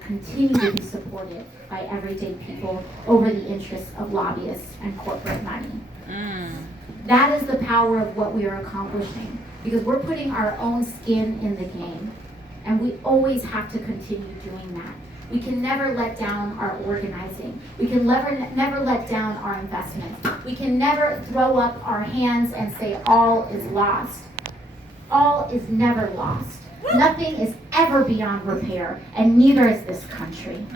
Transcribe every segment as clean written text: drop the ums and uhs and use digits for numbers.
continue to be supported by everyday people over the interests of lobbyists and corporate money. That is the power of what we are accomplishing, because we're putting our own skin in the game, and we always have to continue doing that. We can never let down our organizing. We can never let down our investments. We can never throw up our hands and say all is lost. All is never lost. Nothing is ever beyond repair, and neither is this country.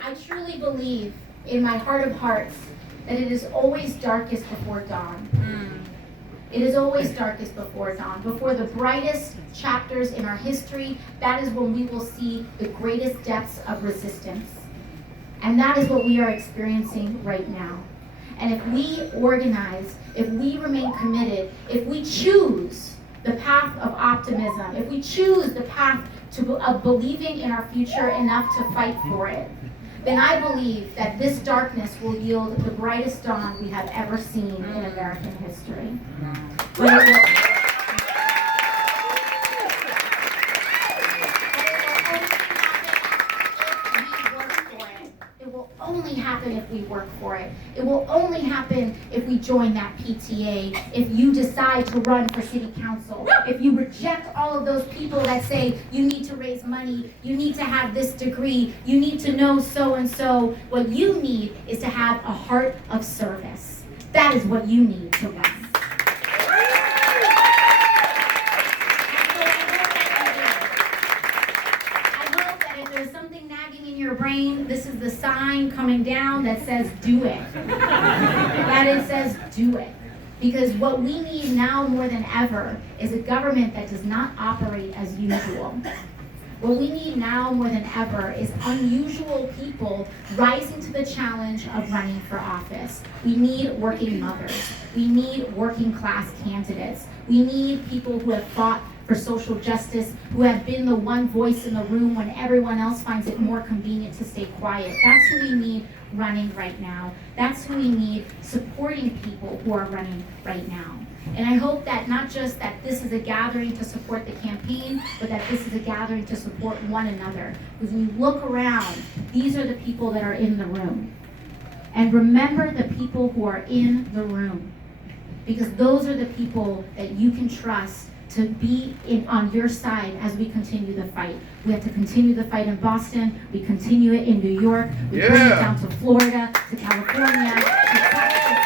I truly believe in my heart of hearts that it is always darkest before dawn. It is always darkest before dawn. Before the brightest chapters in our history, that is when we will see the greatest depths of resistance. And that is what we are experiencing right now. And if we organize, if we remain committed, if we choose the path of optimism, if we choose the path of believing in our future enough to fight for it, then I believe that this darkness will yield the brightest dawn we have ever seen in American history. It will only happen if we work for it. It will only happen if we join that PTA, if you decide to run for city council, if you reject all of those people that say you need to raise money, you need to have this degree, you need to know so-and-so. What you need is to have a heart of service. That is what you need to run. Your brain, this is the sign coming down that says do it. That it says do it. Because what we need now more than ever is a government that does not operate as usual. What we need now more than ever is unusual people rising to the challenge of running for office. We need working mothers. We need working class candidates. We need people who have fought for social justice, who have been the one voice in the room when everyone else finds it more convenient to stay quiet. That's who we need running right now. That's who we need supporting people who are running right now. And I hope that not just that this is a gathering to support the campaign, but that this is a gathering to support one another. Because when you look around, these are the people that are in the room. And remember the people who are in the room. Because those are the people that you can trust to be on your side as we continue the fight. We have to continue the fight in Boston. We continue it in New York. We bring it down to Florida, to California, to Texas.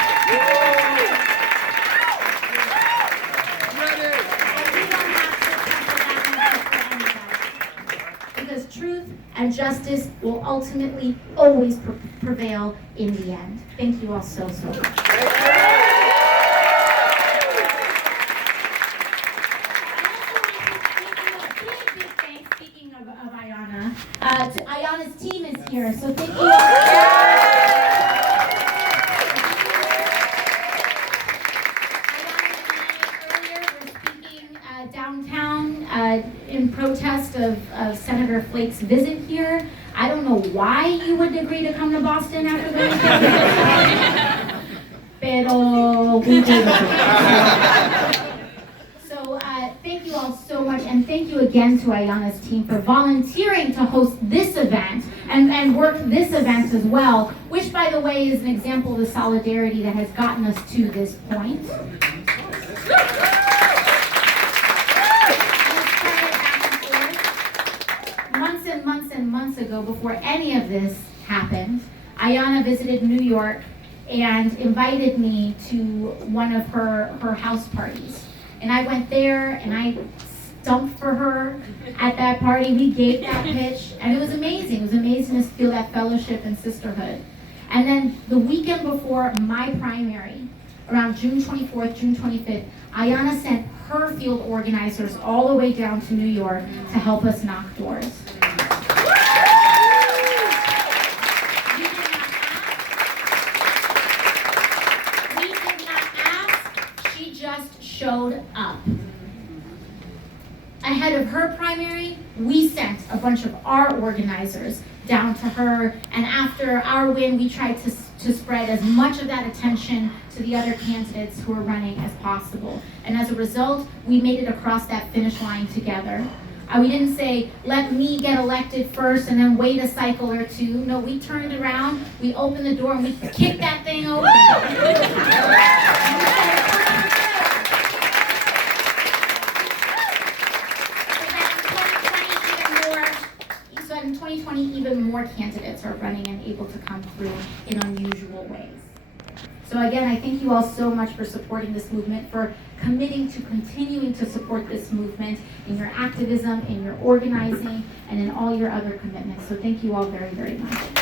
And we don't have to anybody. Because truth and justice will ultimately always prevail in the end. Thank you all so much. Ayana's team is here, so thank you all. Earlier, we're speaking downtown in protest of Senator Flake's visit here. I don't know why you would agree to come to Boston after the weekend. Pero we did. Thank you all so much, and thank you again to Ayana's team for volunteering to host this event and work this event as well, which, by the way, is an example of the solidarity that has gotten us to this point. Months and months and months ago, before any of this happened, Ayana visited New York and invited me to one of her house parties. And I went there and I stumped for her at that party. We gave that pitch, and it was amazing. It was amazing to feel that fellowship and sisterhood. And then the weekend before my primary, around June 24th, June 25th, Ayana sent her field organizers all the way down to New York to help us knock doors. We did not ask. She just showed up. Ahead of her primary, we sent a bunch of our organizers down to her, and after our win, we tried to spread as much of that attention to the other candidates who are running as possible. And as a result, we made it across that finish line together. We didn't say, let me get elected first and then wait a cycle or two. No, we turned around, we opened the door, and we kicked that thing open. So that in 2020, even more candidates are running and able to come through in unusual ways. So again, I thank you all so much for supporting this movement, for committing to continuing to support this movement in your activism, in your organizing, and in all your other commitments. So thank you all very, very much.